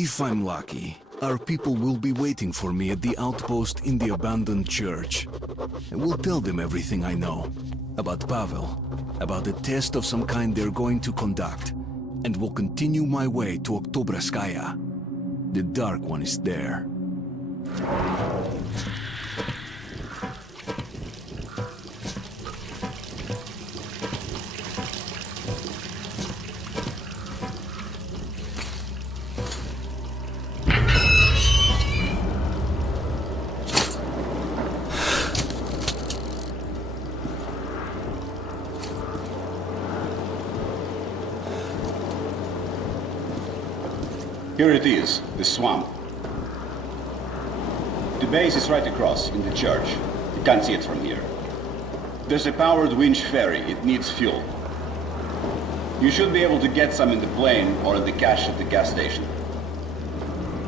If I'm lucky, our people will be waiting for me at the outpost in the abandoned church. I will tell them everything I know. About Pavel, about a test of some kind they're going to conduct, and will continue my way to Oktobraskaya. The Dark One is there. Here it is, the swamp. The base is right across, in the church. You can't see it from here. There's a powered winch ferry. It needs fuel. You should be able to get some in the plane or in the cache at the gas station.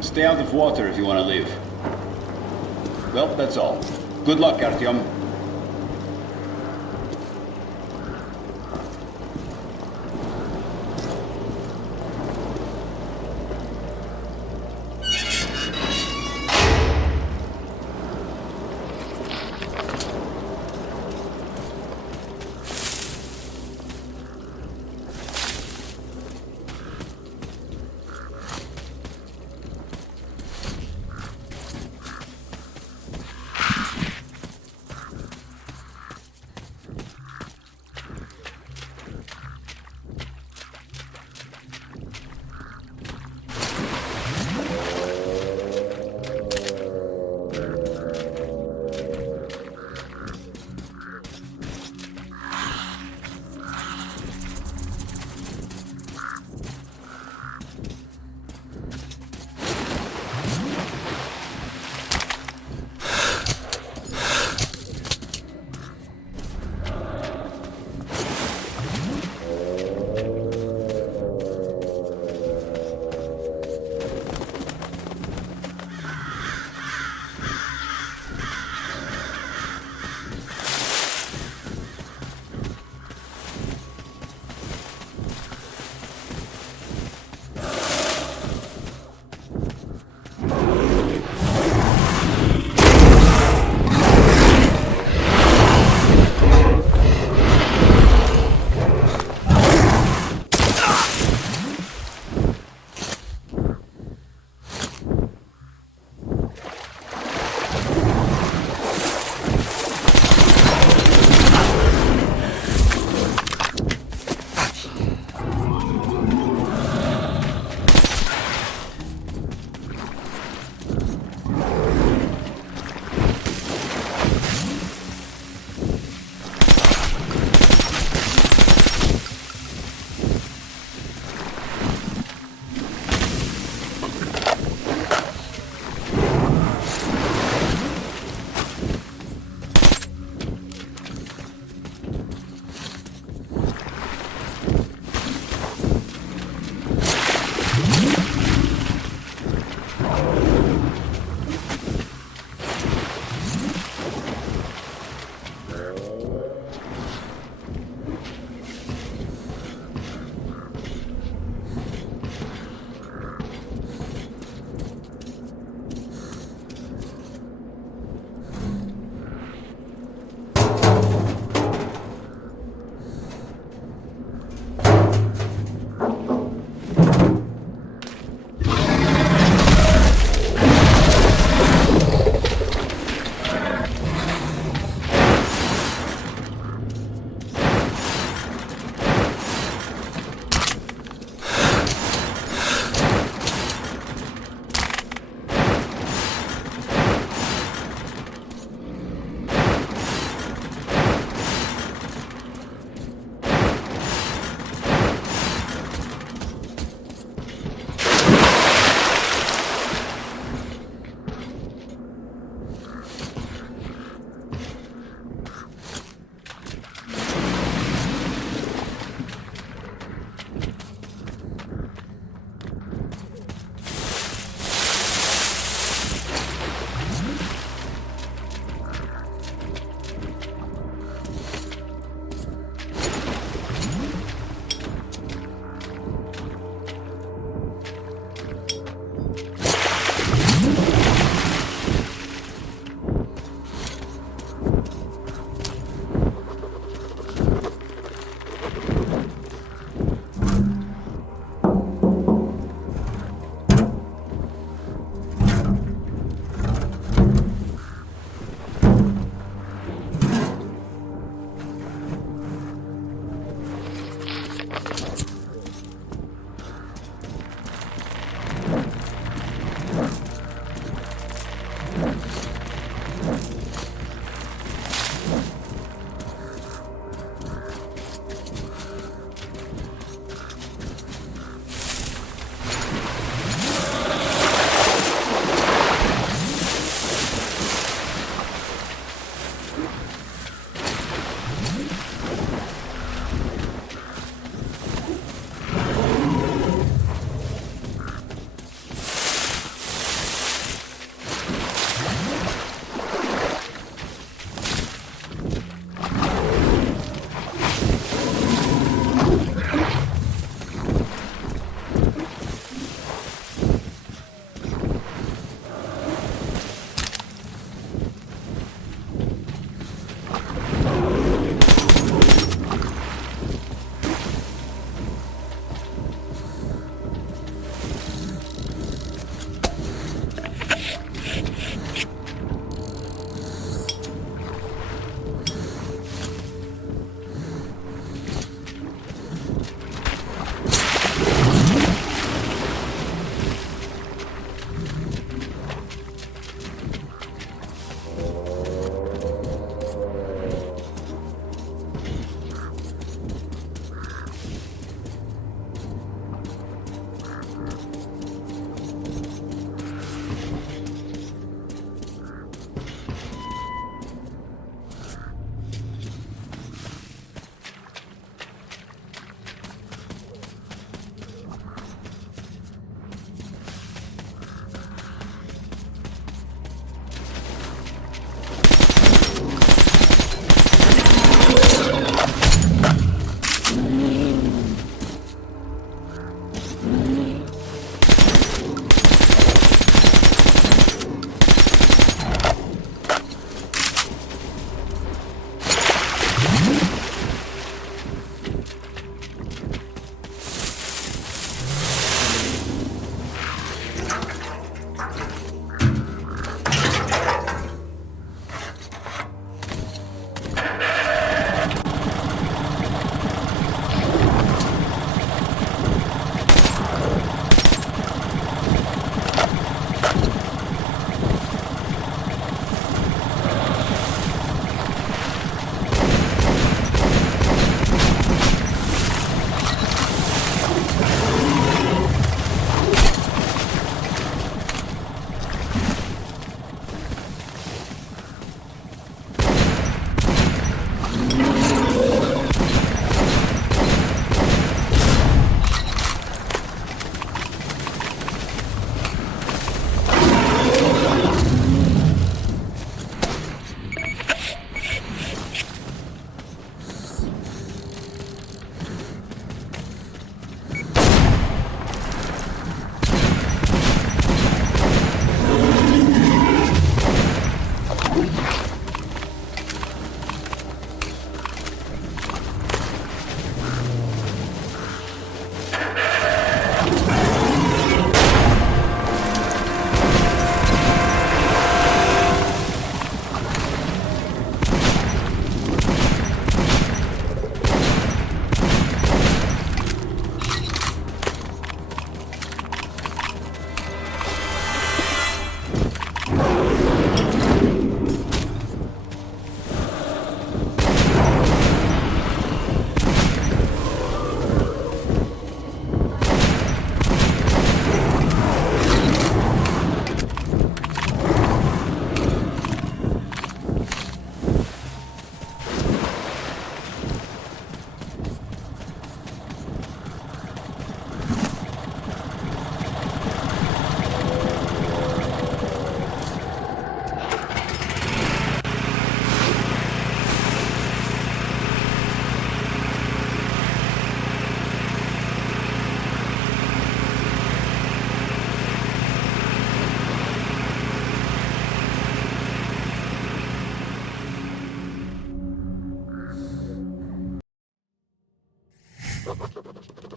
Stay out of water if you want to live. Well, that's all. Good luck, Artyom.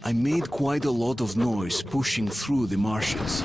I made quite a lot of noise pushing through the marshes.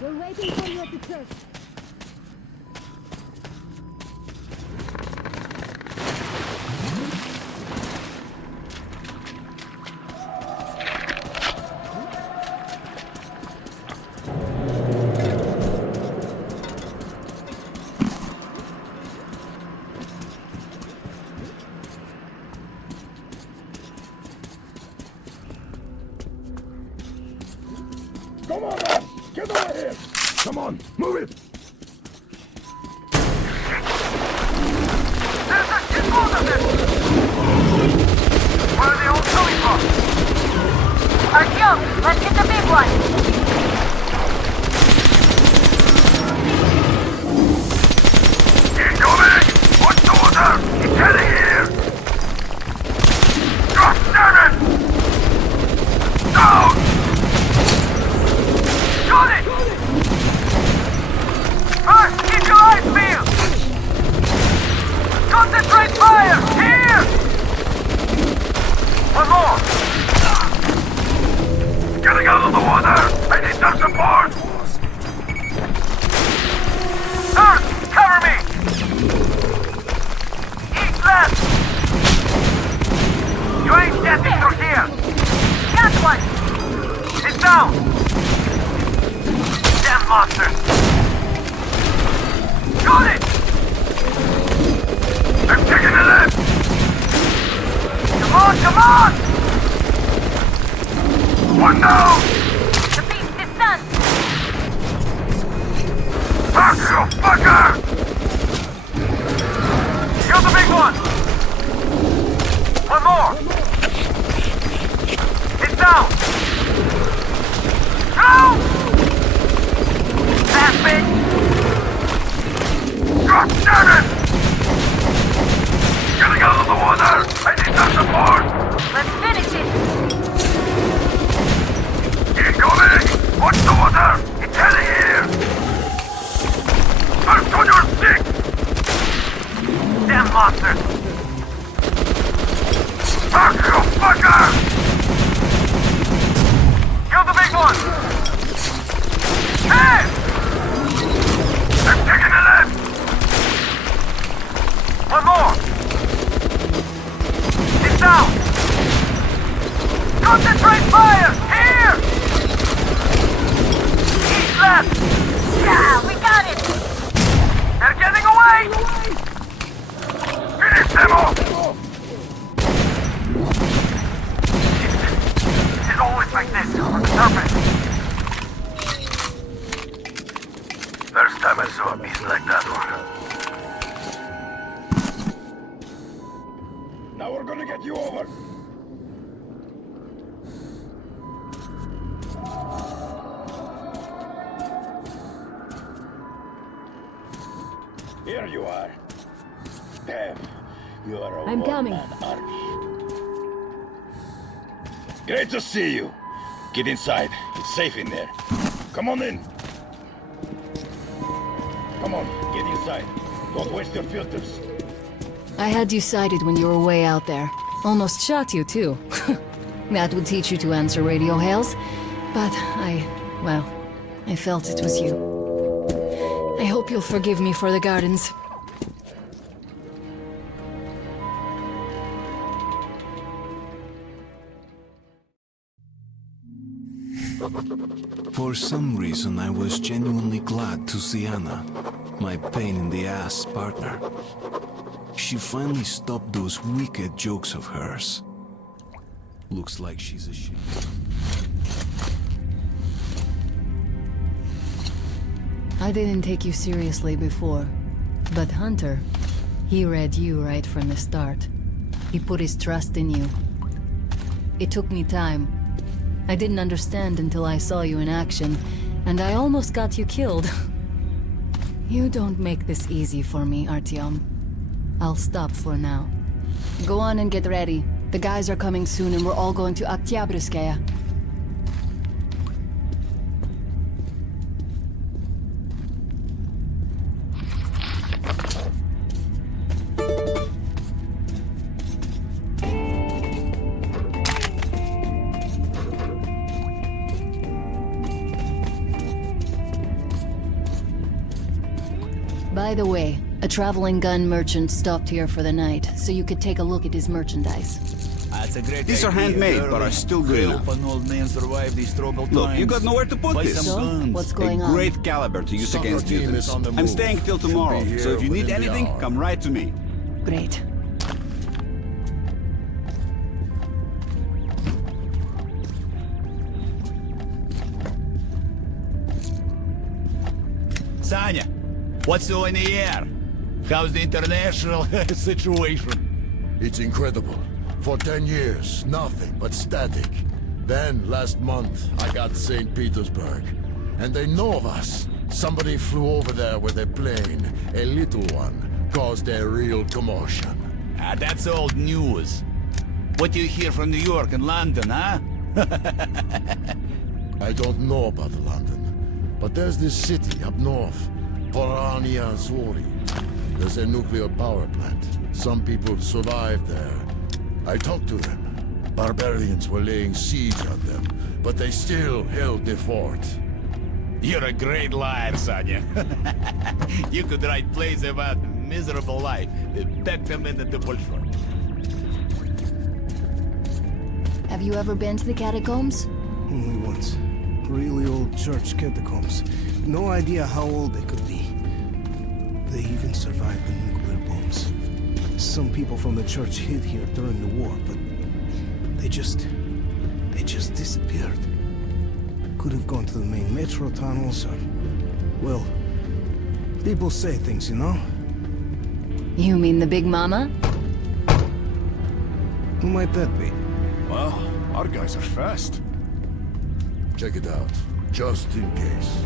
We're waiting for you at the church. Come on, man! Get over here! Come on, move it! There's a shitload of them! Where are they all coming from? Artyom, let's get the big one! Incoming! What's the order? He's heading here! God damn it! Down! Got it! First, keep your eyes peeled! Concentrate fire! Here! One more! Getting out of the water! I need some support! Third, cover me! East left! You ain't getting through here! Got one! It's down! Damn monster! Got it! I'm taking the left! Come on, come on! One down! The beast is done! Back, you fucker! You're the big one! One more! It's down! Go! That bitch! God damn it! Getting out of the water! I need some support! Let's finish it! Incoming! Watch the water! It's heading here! First on your stick! Damn monster! Back, you fucker! You're the big one! Hey! I'm taking the left! One more! It's down! Concentrate fire! Here! East left! Yeah, we got it! They're getting away! Finish them off! It's always like this, on the surface. First time I saw a beast like that one. Now we're gonna get you over! Here you are. Bev, you are a I'm coming. one-man army. Great to see you. Get inside. It's safe in there. Come on in. Come on, get inside. Don't waste your filters. I had you sighted when you were way out there. Almost shot you, too. That would teach you to answer radio hails. But I felt it was you. I hope you'll forgive me for the gardens. For some reason, I was genuinely glad to see Anna, my pain-in-the-ass partner. She finally stopped those wicked jokes of hers. Looks like she's ashamed. I didn't take you seriously before, but Hunter, he read you right from the start. He put his trust in you. It took me time. I didn't understand until I saw you in action, and I almost got you killed. You don't make this easy for me, Artyom. I'll stop for now. Go on and get ready. The guys are coming soon and we're all going to Oktyabrskaya. By the way, a traveling gun merchant stopped here for the night, so you could take a look at his merchandise. That's a great These are idea, handmade, girl. but are still good Help enough. an old man survive these troubled Look, times. you got nowhere to put Buy this. some So, guns. what's A going on? great caliber to use Soccer against team mutants. is on the I'm move. staying till Should be tomorrow, here so if you need within the anything, hour. come right to me. Great. Sanya, what's so in the air? How's the international situation? It's incredible. For 10 years, nothing but static. Then, last month, I got St. Petersburg. And they know of us. Somebody flew over there with a plane. A little one. Caused a real commotion. That's old news. What do you hear from New York and London, huh? I don't know about London. But there's this city up north. Porania Zori. There's a nuclear power plant. Some people survived there. I talked to them. Barbarians were laying siege on them, but they still held the fort. You're a great liar, Sanya. You could write plays about miserable life. Back them into the bushwork. Have you ever been to the catacombs? Only once. Really old church catacombs. No idea how old they could be. They even survived the nuclear bombs. Some people from the church hid here during the war, but they just disappeared. Could have gone to the main metro tunnels or... Well, people say things, you know? You mean the Big Mama? Who might that be? Well, our guys are fast. Check it out, just in case.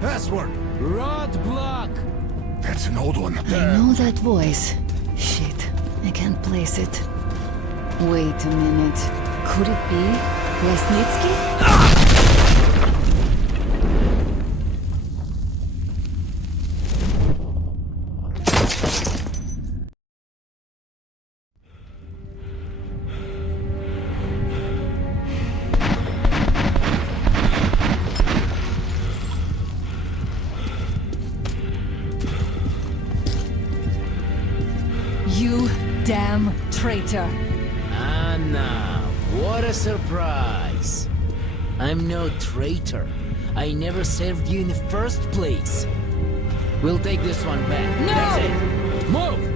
Password! Roadblock! That's an old one. I know that voice. Shit, I can't place it. Wait a minute. Could it be Lesnitsky? You damn traitor. Anna, what a surprise. I'm no traitor. I never served you in the first place. We'll take this one back. No! That's it. Move!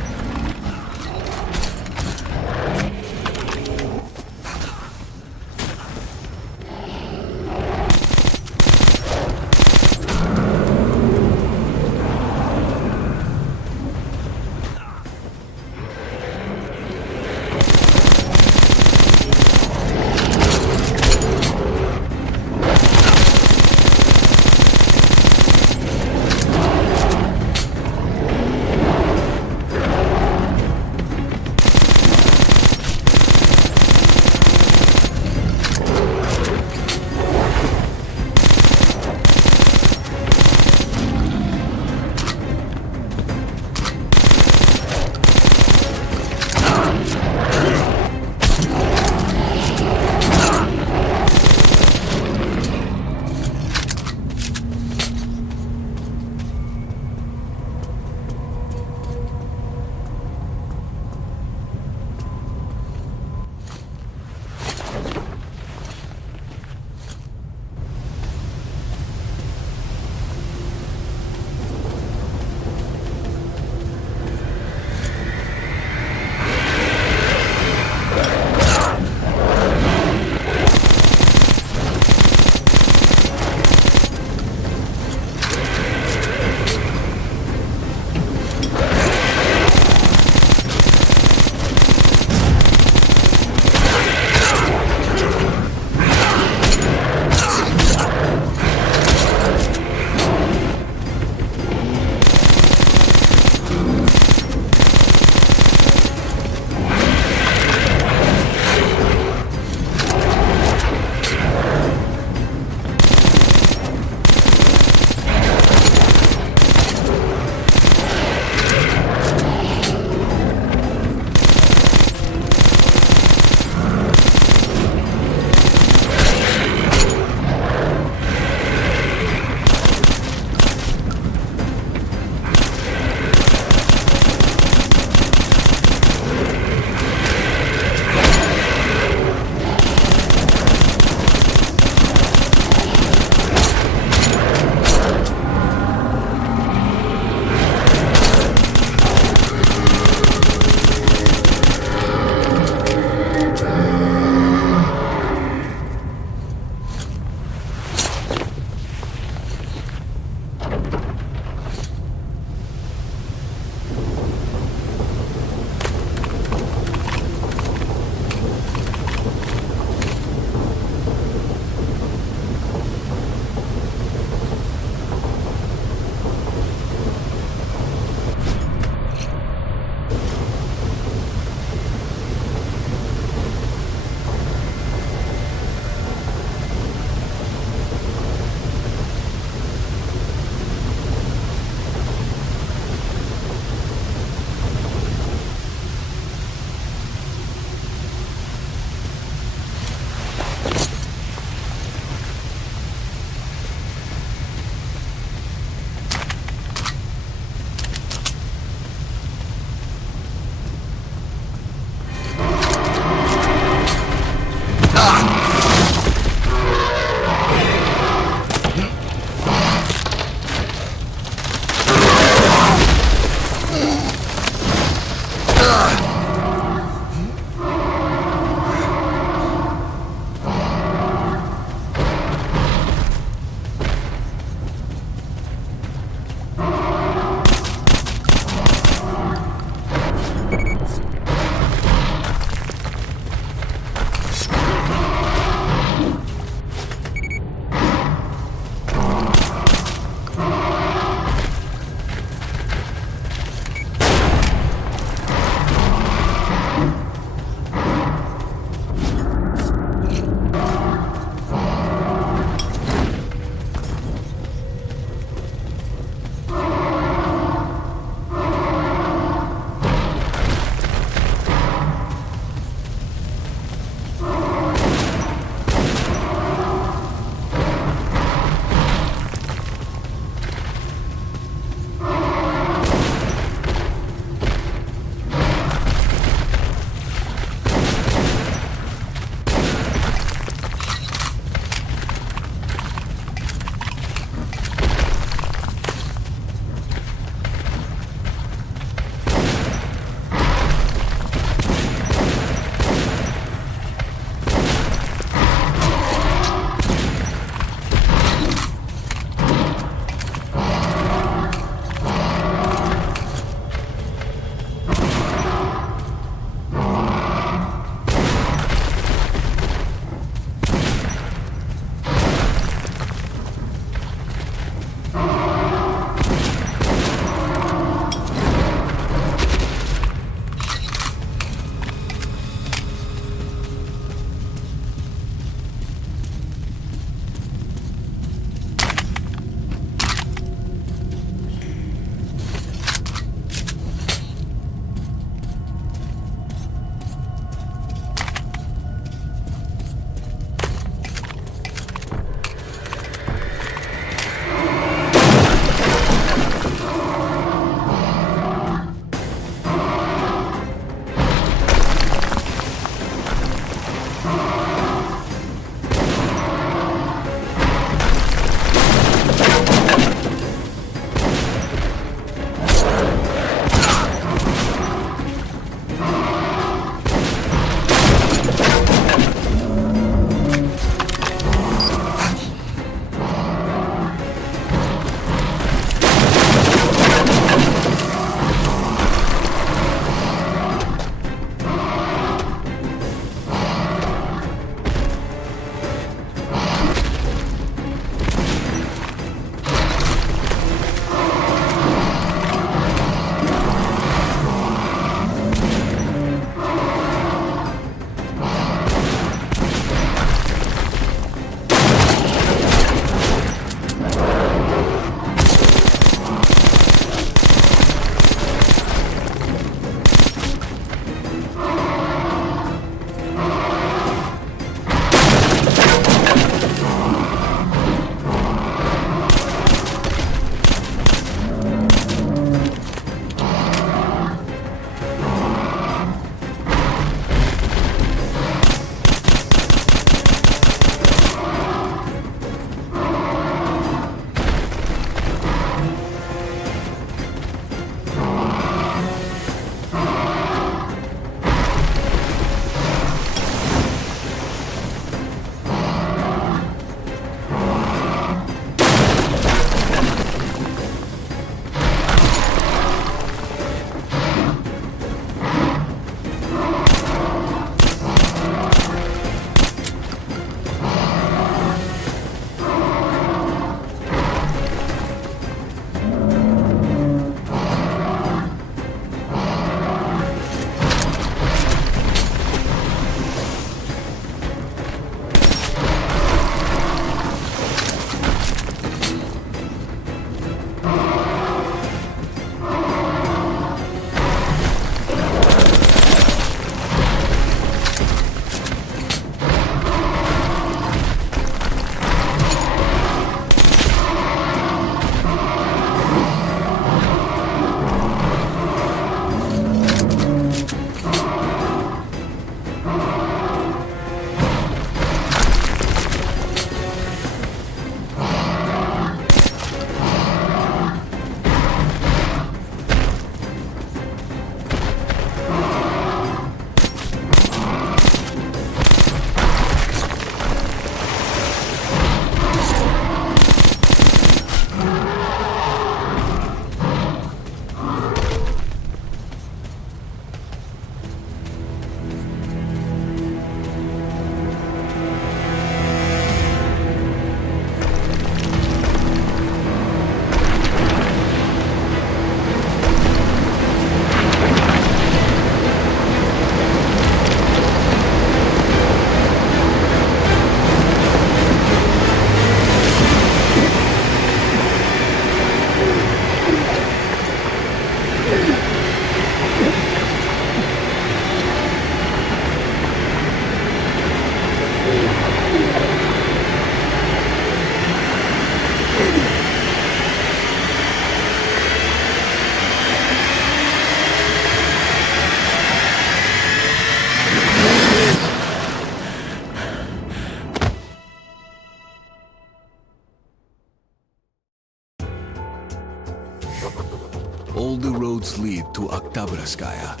roads lead to Oktyabrskaya.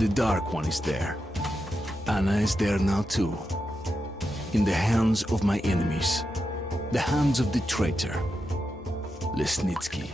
The Dark One is there. Anna is there now too. In the hands of my enemies. The hands of the traitor. Lesnitsky.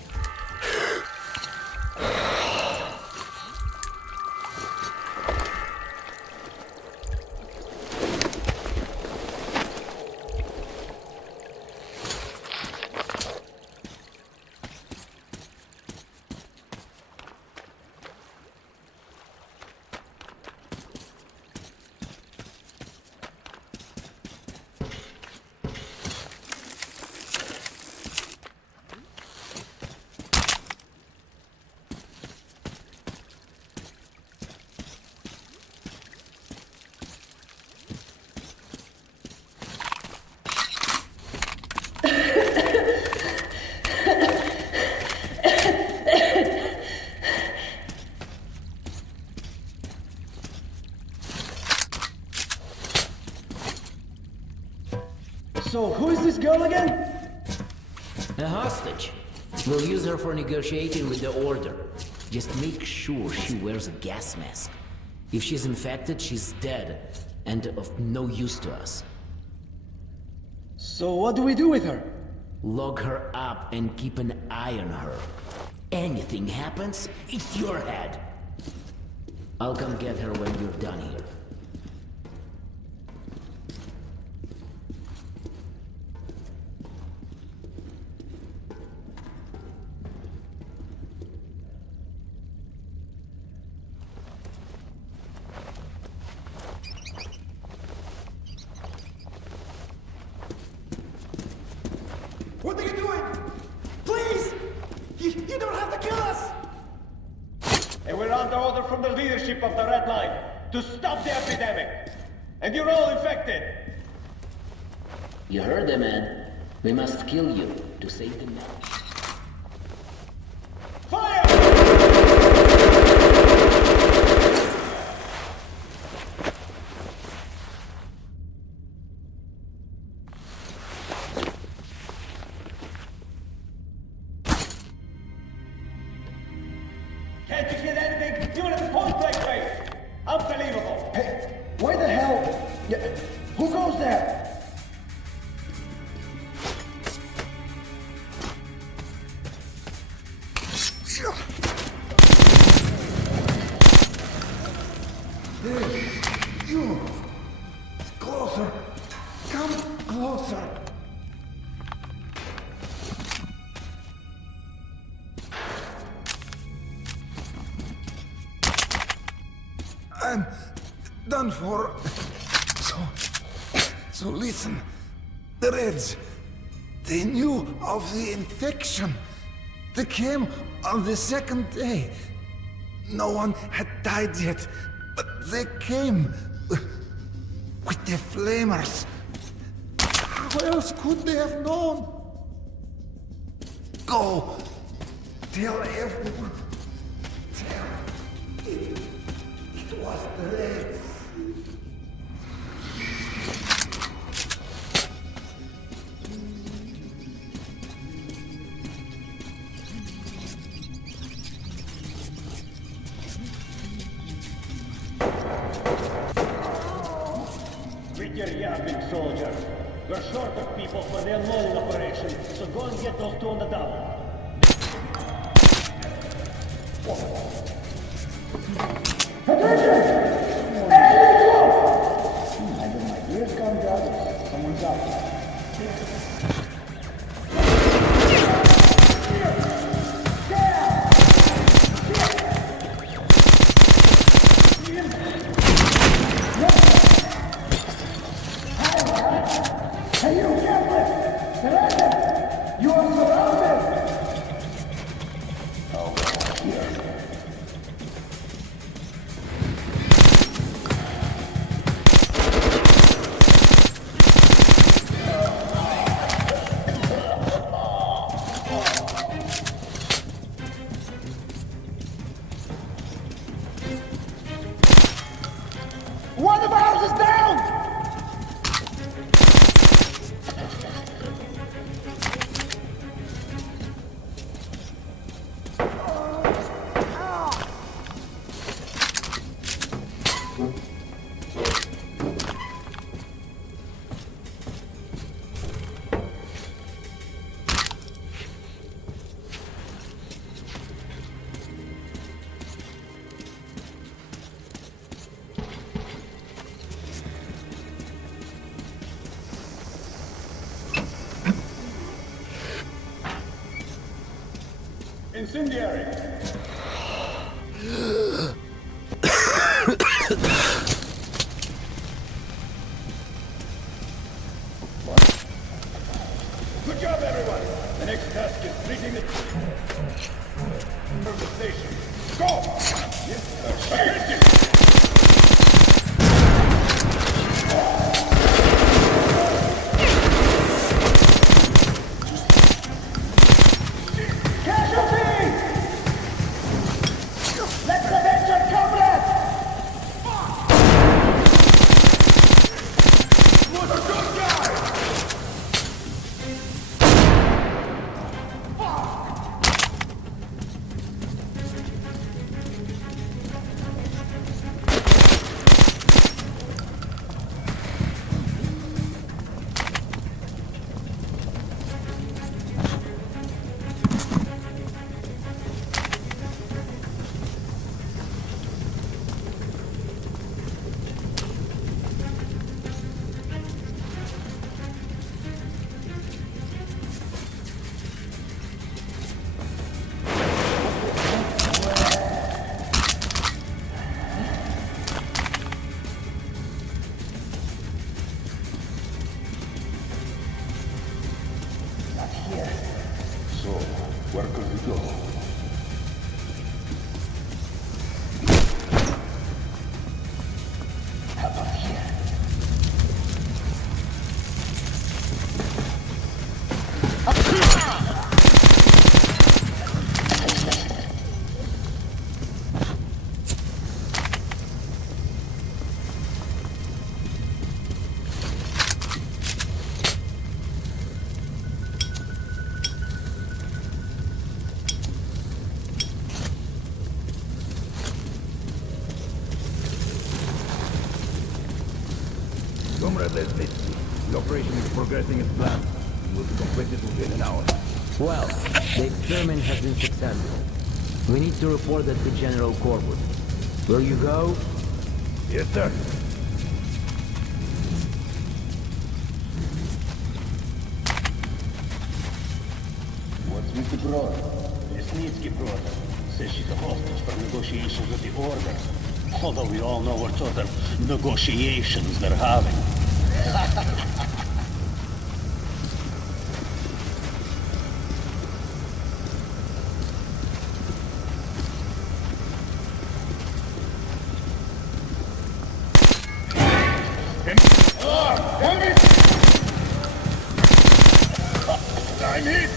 So, who is this girl again? A hostage. We'll use her for negotiating with the Order. Just make sure she wears a gas mask. If she's infected, she's dead, and of no use to us. So what do we do with her? Lock her up and keep an eye on her. Anything happens, it's your head. I'll come get her when you're done here. What are you doing? Please! You don't have to kill us! And we're under order from the leadership of the Red Line to stop the epidemic. And you're all infected. You heard the man. We must kill you to save the man. Fire! Can't you get anything? Even at the point blank range. Unbelievable. Hey, where the hell? Yeah, who goes there? Hey, you! Closer! Come closer! I'm done for. So listen. The Reds, they knew of the infection. They came on the second day. No one had died yet, but they came with the flamers. How else could they have known? Go. Tell everyone. Tell it was the Reds. Quit your yapping, soldier. We're short of people for the unloading operation, so go and get those two on the double. Hey, you Catholic! Surrender! You are surrounded! Oh, here. Incendiary! Good job, everyone! The next task is treating the... from the station. Go! Yes, sir. Attention! Casualty! Let's avenge our comrades! Was a good guy! So, where could we go? How about here? Comrade Leslie, the operation is progressing as planned. It will be completed within an hour. Well, the experiment has been successful. We need to report that to General Corbett. Will you go? Yes, sir. What's with the broad? Lesnitsky brother says she's a hostage for negotiations with the Order. Although we all know what sort of negotiations they're having. I'm hit!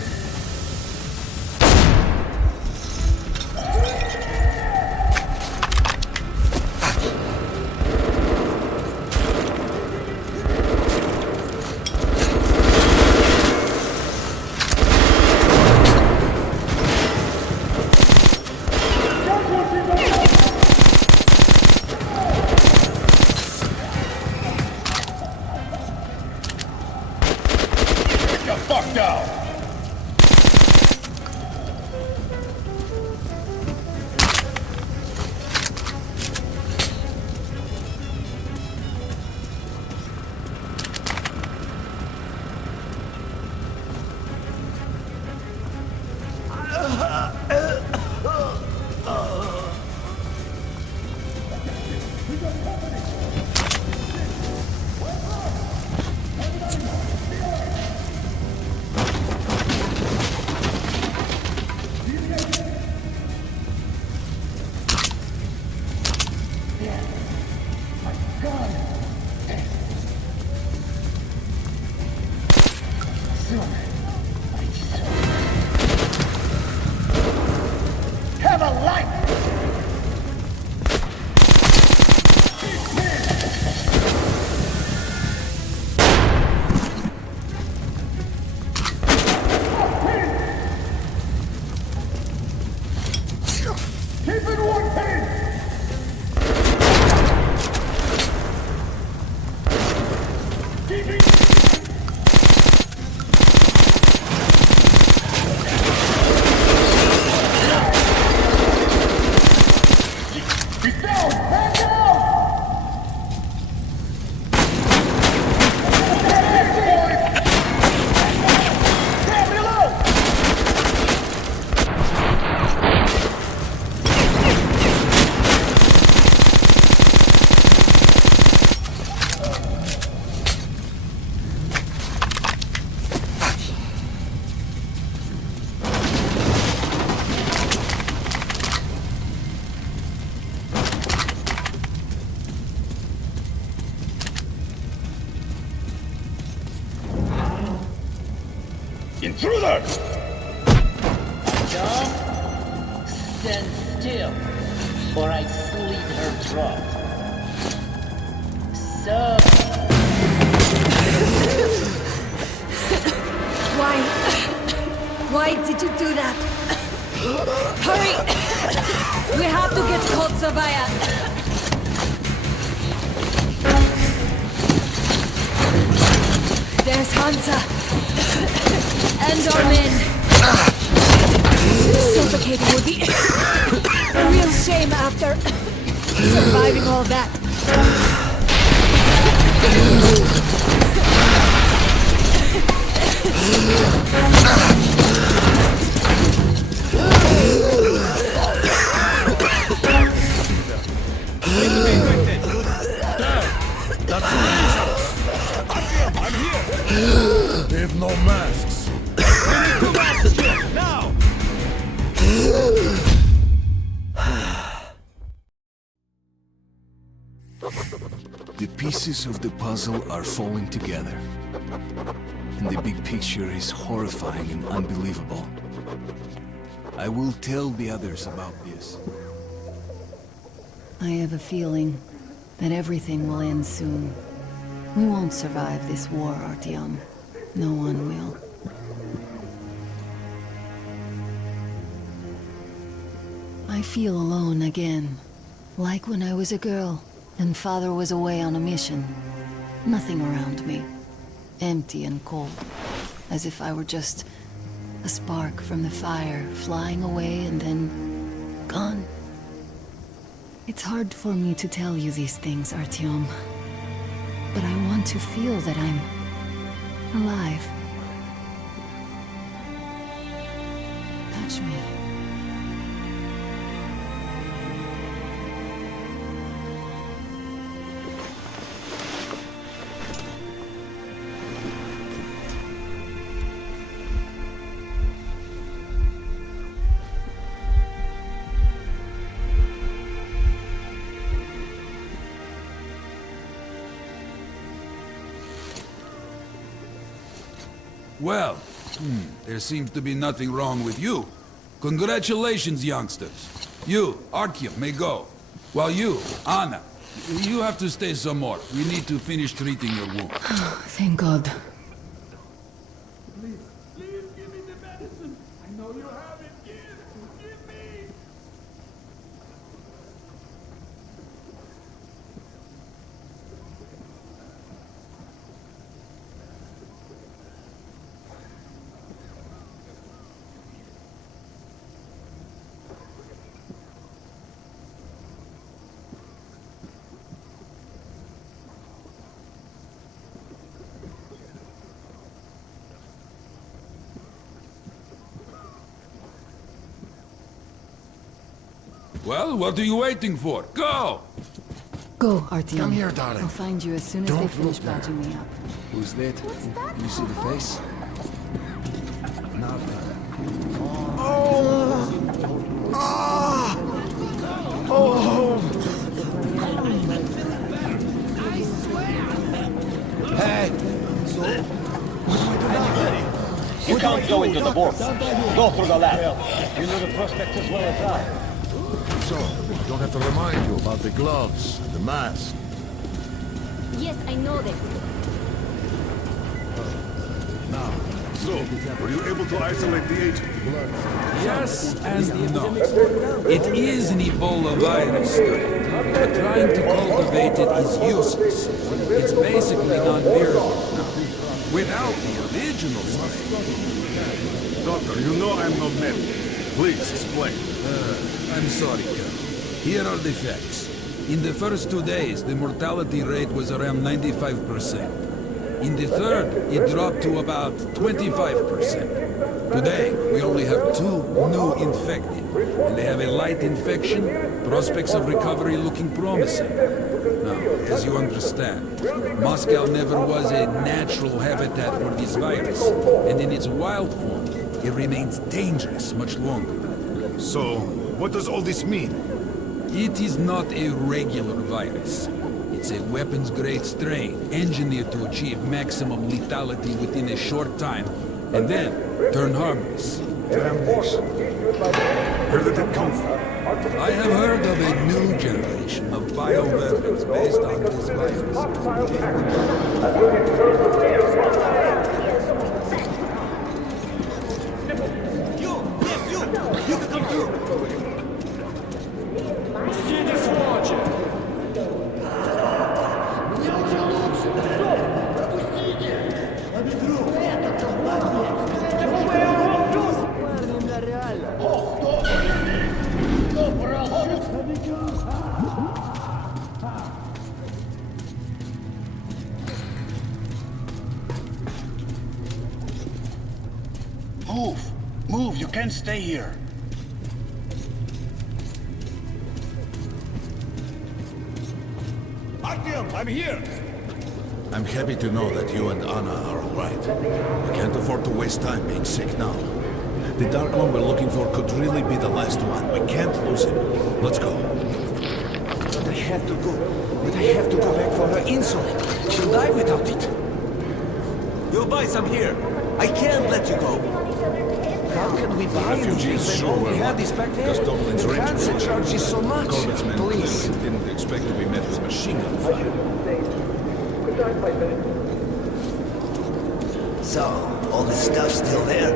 Get the fuck down! Have a light! Keep it one pin! Intruders! Don't stand still, or I slit her throat. So... Why did you do that? Hurry! We have to get Kotsavaya! There's Hansa! And our men! Suffocating would be a real shame after surviving all that. They have no masks. Now! The pieces of the puzzle are falling together. And the big picture is horrifying and unbelievable. I will tell the others about this. I have a feeling that everything will end soon. We won't survive this war, Artyom. No one will. I feel alone again. Like when I was a girl, and Father was away on a mission. Nothing around me. Empty and cold. As if I were just a spark from the fire, flying away and then gone. It's hard for me to tell you these things, Artyom. But I want to feel that I'm alive. Touch me. Well, there seems to be nothing wrong with you. Congratulations, youngsters. You, Artyom, may go. While you, Anna, you have to stay some more. We need to finish treating your wound. Thank God. Please give me the medicine. I know you have it. Give me. Well, what are you waiting for? Go! Go, Artyom. Come here, darling. I'll find you as soon as Don't they finish look there. patching me up. Who's that? You see the face? You can't go into the vault. Go through the lab. You know the prospect as well as I. So, I don't have to remind you about the gloves, the mask. Yes, I know that. So, were you able to isolate the agent? Yes and no. It is an Ebola virus strain, but trying to cultivate it is useless. It's basically non-virulent now. Without the original strain. Doctor, you know I'm not medic. Please, explain. I'm sorry, Colonel. Here are the facts. In the first 2 days, the mortality rate was around 95%. In the third, it dropped to about 25%. Today, we only have 2 new infected, and they have a light infection, prospects of recovery looking promising. Now, as you understand, Moscow never was a natural habitat for this virus, and in its wild form, it remains dangerous much longer. So, what does all this mean? It is not a regular virus. It's a weapons-grade strain, engineered to achieve maximum lethality within a short time and then turn harmless. Damnation. Where did it come from? I have heard of a new generation of bioweapons based on this virus. You can come through! See this watcher! Move! Move! You can't stay here! Artyom, I'm here! I'm happy to know that you and Anna are all right. We can't afford to waste time being sick now. The Dark One we're looking for could really be the last one. We can't lose him. Let's go. But I have to go. But I have to go back for her insulin. She'll die without it. Yo, boys, I'm here. I can't let you go. How can we buy Refugees sure were have this back there? because Dublin's The Rangers transit were charges so much. Corbett's men Please. clearly didn't expect to be met with machine gun fire. So, all this stuff still there?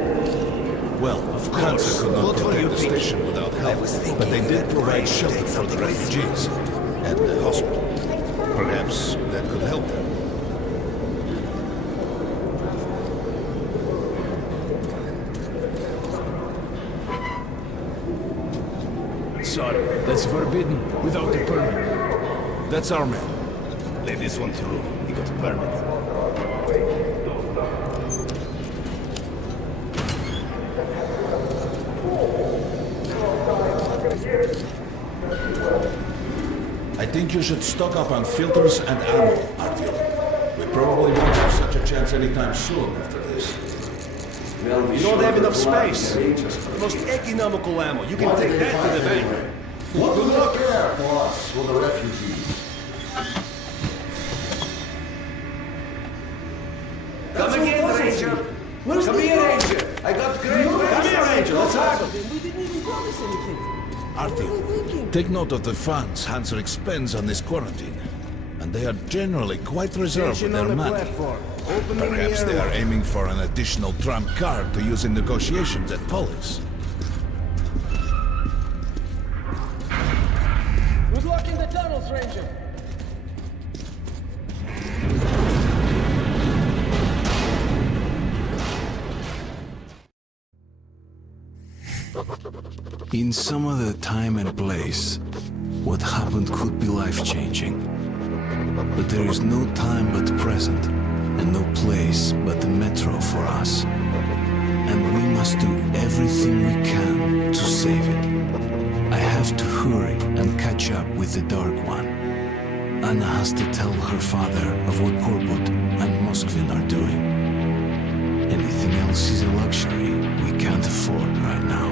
Well, of course, could not What were protect you the thinking? station without I help, was thinking but they did that provide Ray shelter take for the something with refugees and the hospital. Perhaps that could help them. Sorry, that's forbidden without a permit. That's our man. Leave this one through. He got a permit. I think you should stock up on filters and ammo, Artyom. We probably won't have such a chance anytime soon after this. You don't have enough space. The most economical ammo. You can take that to the bank. What do they care for us, for the refugees? Come again, Ranger. Come here, Ranger. I got great ways. Come here, Ranger. Let's talk. We didn't even promise anything. Artyom, take note of the funds Hanser expends on this quarantine. And they are generally quite reserved with their money. Perhaps they are aiming for an additional trump card to use in negotiations at Polis. Good luck in the tunnels, Ranger. In some other time and place, what happened could be life-changing. But there is no time but present, and no place but the metro for us. And we must do everything we can to save it. I have to hurry and catch up with the Dark One. Anna has to tell her father of what Korbut and Moskvin are doing. Anything else is a luxury we can't afford right now.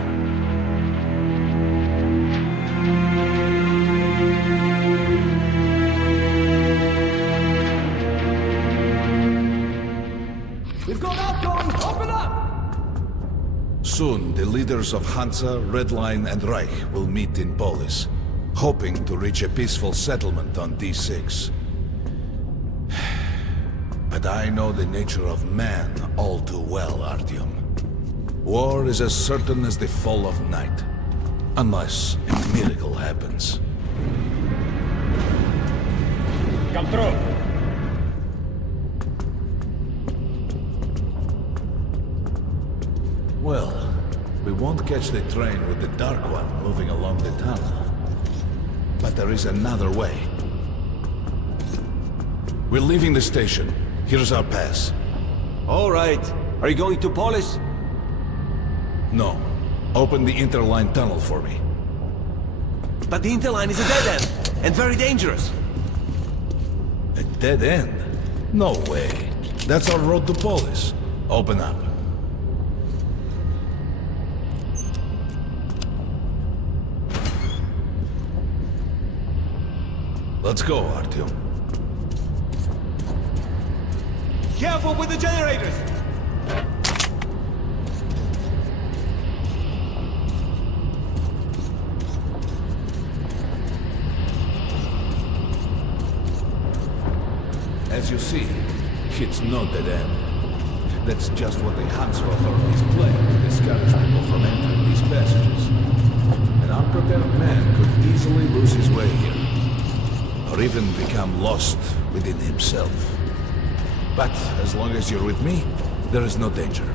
We've got outgoing. Open up! Soon, the leaders of Hansa, Red Line, and Reich will meet in Polis, hoping to reach a peaceful settlement on D6. But I know the nature of man all too well, Artyom. War is as certain as the fall of night, unless a miracle happens. Come through! Well, we won't catch the train with the Dark One moving along the tunnel. But there is another way. We're leaving the station. Here's our pass. All right. Are you going to Polis? No. Open the interline tunnel for me. But the interline is a dead end, and very dangerous. A dead end? No way. That's our road to Polis. Open up. Let's go, Artyom. Careful with the generators! As you see, it's no dead end. That's just what the Hansa authorities play to discourage people from entering these passages. An unprepared man could easily lose his way here, or even become lost within himself. But as long as you're with me, there is no danger.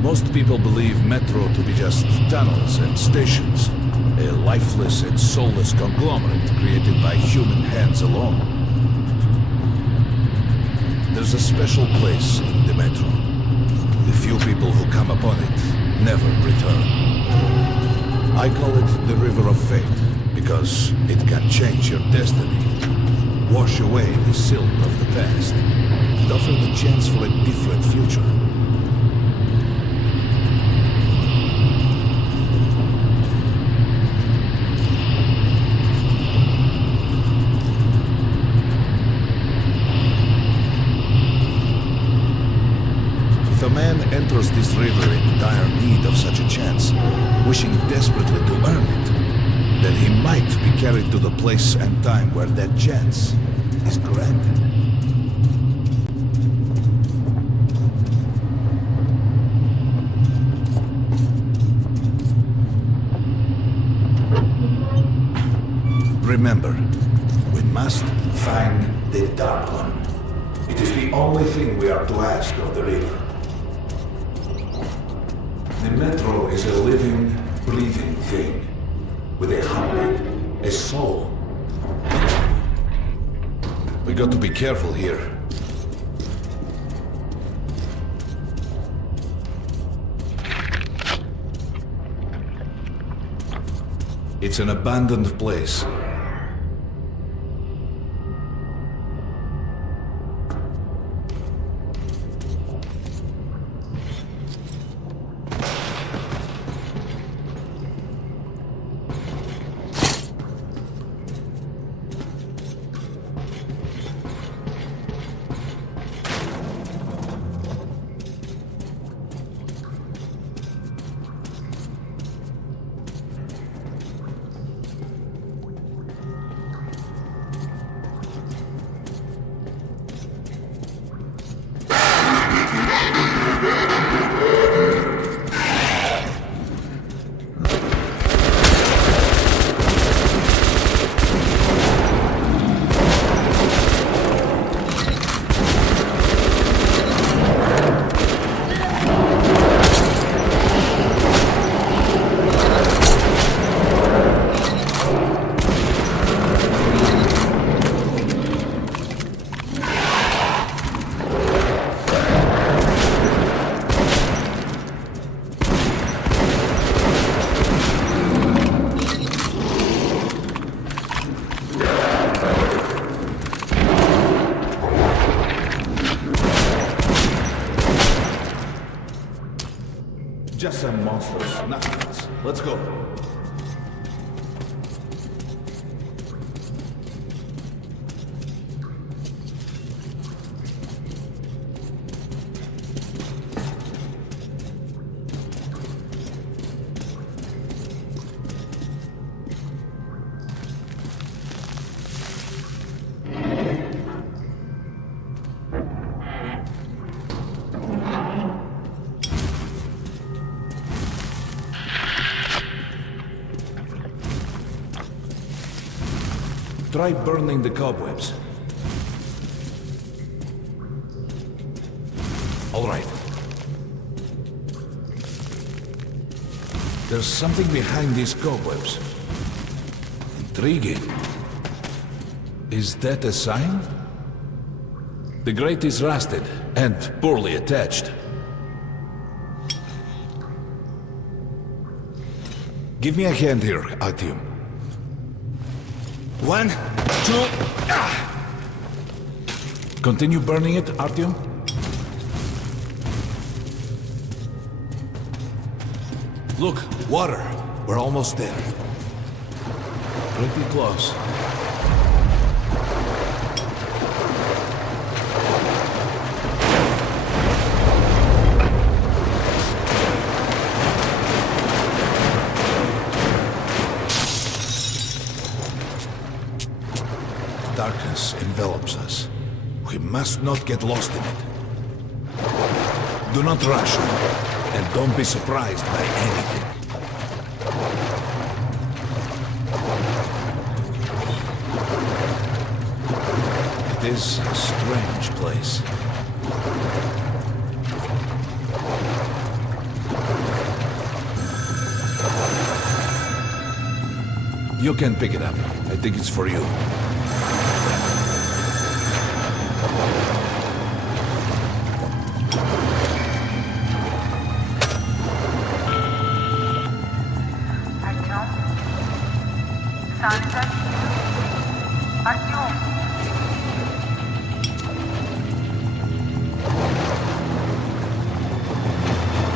Most people believe metro to be just tunnels and stations, a lifeless and soulless conglomerate created by human hands alone. There's a special place in the metro. The few people who come upon it never return. I call it the River of Fate, because it can change your destiny, wash away the silt of the past, and offer the chance for a different future. If a man enters this river in dire need of such a chance, wishing desperately to earn it, then he might be carried to the place and time where that chance is granted. Remember, we must find the Dark One. It is the only thing we are to ask of the river. The metro is a living, breathing thing, with a heartbeat, a soul. We got to be careful here. It's an abandoned place. Just some monsters, nothing else. Let's go. Try burning the cobwebs. All right. There's something behind these cobwebs. Intriguing. Is that a sign? The grate is rusted and poorly attached. Give me a hand here, Artyom. 1, 2, Continue burning it, Artyom. Look, water. We're almost there. Pretty close. darkness envelops us. We must not get lost in it. Do not rush, and don't be surprised by anything. It is a strange place. You can pick it up. I think it's for you. Артём? Сандра? Артём?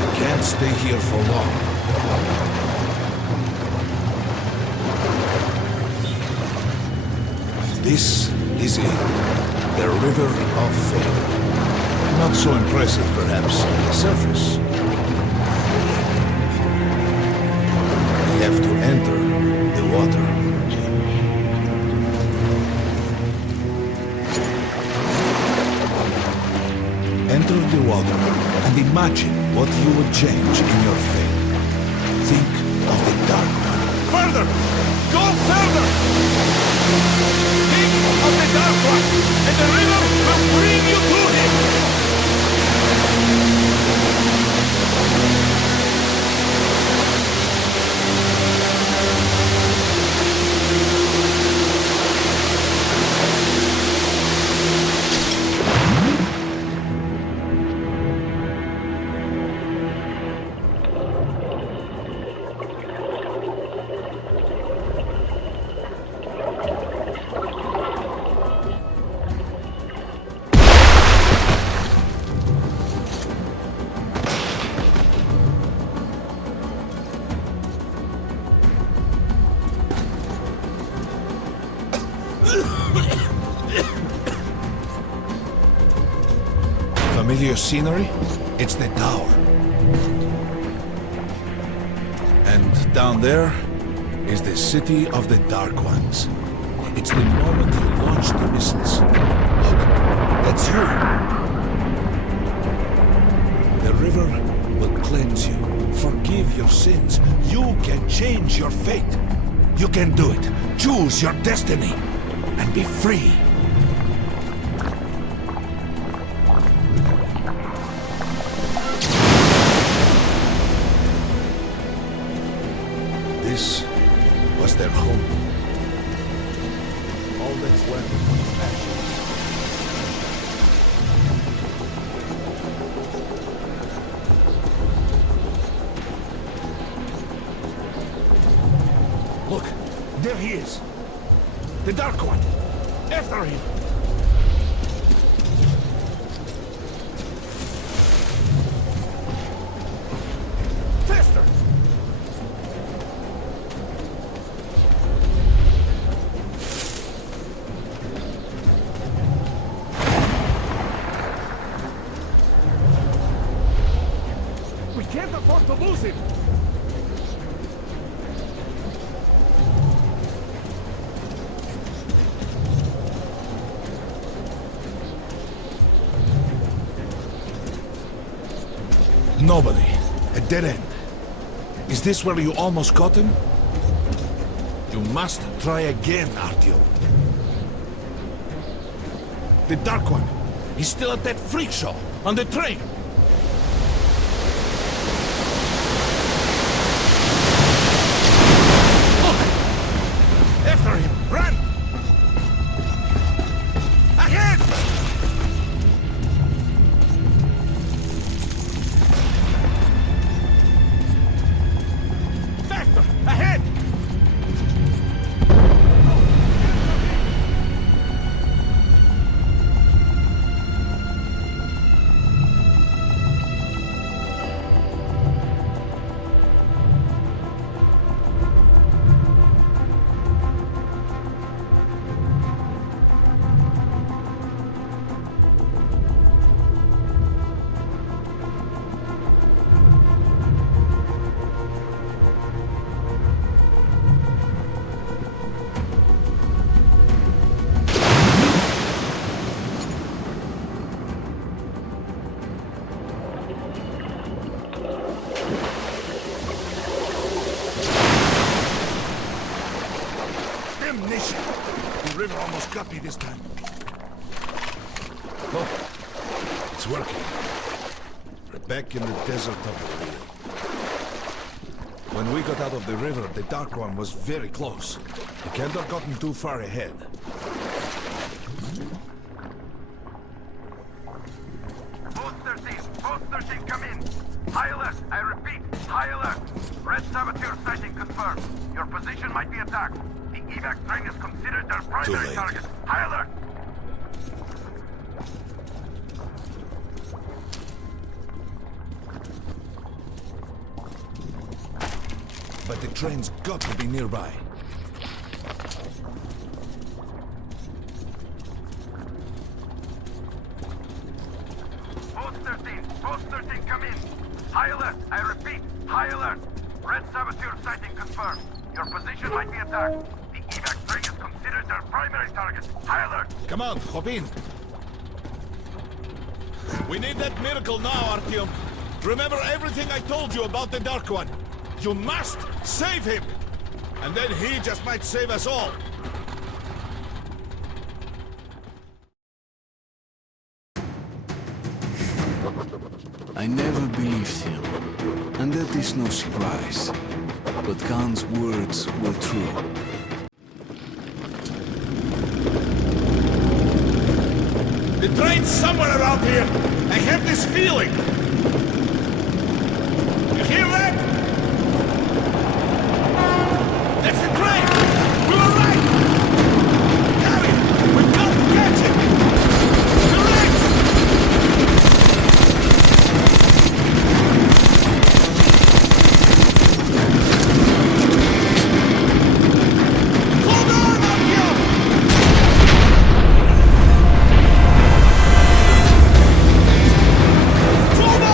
I can't stay here for long. This is it. The River of Fate. Not so impressive, perhaps, on the surface. We have to enter the water. Enter the water and imagine what you would change in your fate. Think of the Dark One. Further! Go further! Think of the Dark One, and the river will bring you to him! Familiar scenery? It's the tower. And down there is the city of the Dark Ones. It's the moment you launch the missiles. Look, that's you. The river will cleanse you, forgive your sins. You can change your fate. You can do it. Choose your destiny and be free. This was their home. All that's left is ashes. Look, there he is. The Dark One. After him. Faster! We can't afford to lose him! Nobody. A dead end. Is this where you almost caught him? You must try again, Artyom. The Dark One. He's still at that freak show. On the train. Look! After him! Run! Ahead! Faster! Ahead! fish. The river almost got me this time. Oh, it's working. We're back in the desert of the real. When we got out of the river, the Dark One was very close. We can't have gotten too far ahead. Post 13, come in. High alert, I repeat, high alert. Red saboteur sighting confirmed. Your position might be attacked. The evac train is considered their primary target. High alert. But the train's got to be nearby. Post 13, come in. High alert, I repeat, high alert. Red saboteur sighting confirmed. Your position might be attacked. The evac train is considered their primary target. High alert. Come on, hop in. We need that miracle now, Artyom. Remember everything I told you about the Dark One. You must save him! And then he just might save us all. I never believed him, and that is no surprise. But Khan's words were true. The train's somewhere around here. I have this feeling. You hear that? That's the train! We were right! Harry, we've got to catch it! Correct! Hold on, Artyom! Hold on!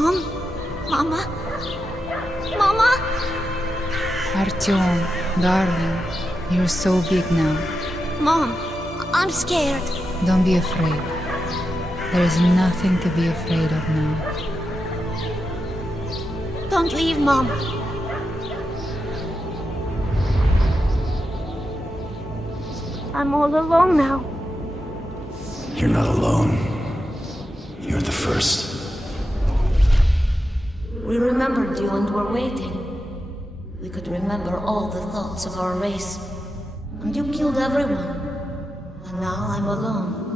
Mom? Mama? Mama? Artyom, darling, you're so big now. Mom, I'm scared. Don't be afraid. There is nothing to be afraid of now. Don't leave, Mom. I'm all alone now. You're not alone. You're the first. We remembered you and were waiting. We could remember all the thoughts of our race. And you killed everyone. And now I'm alone.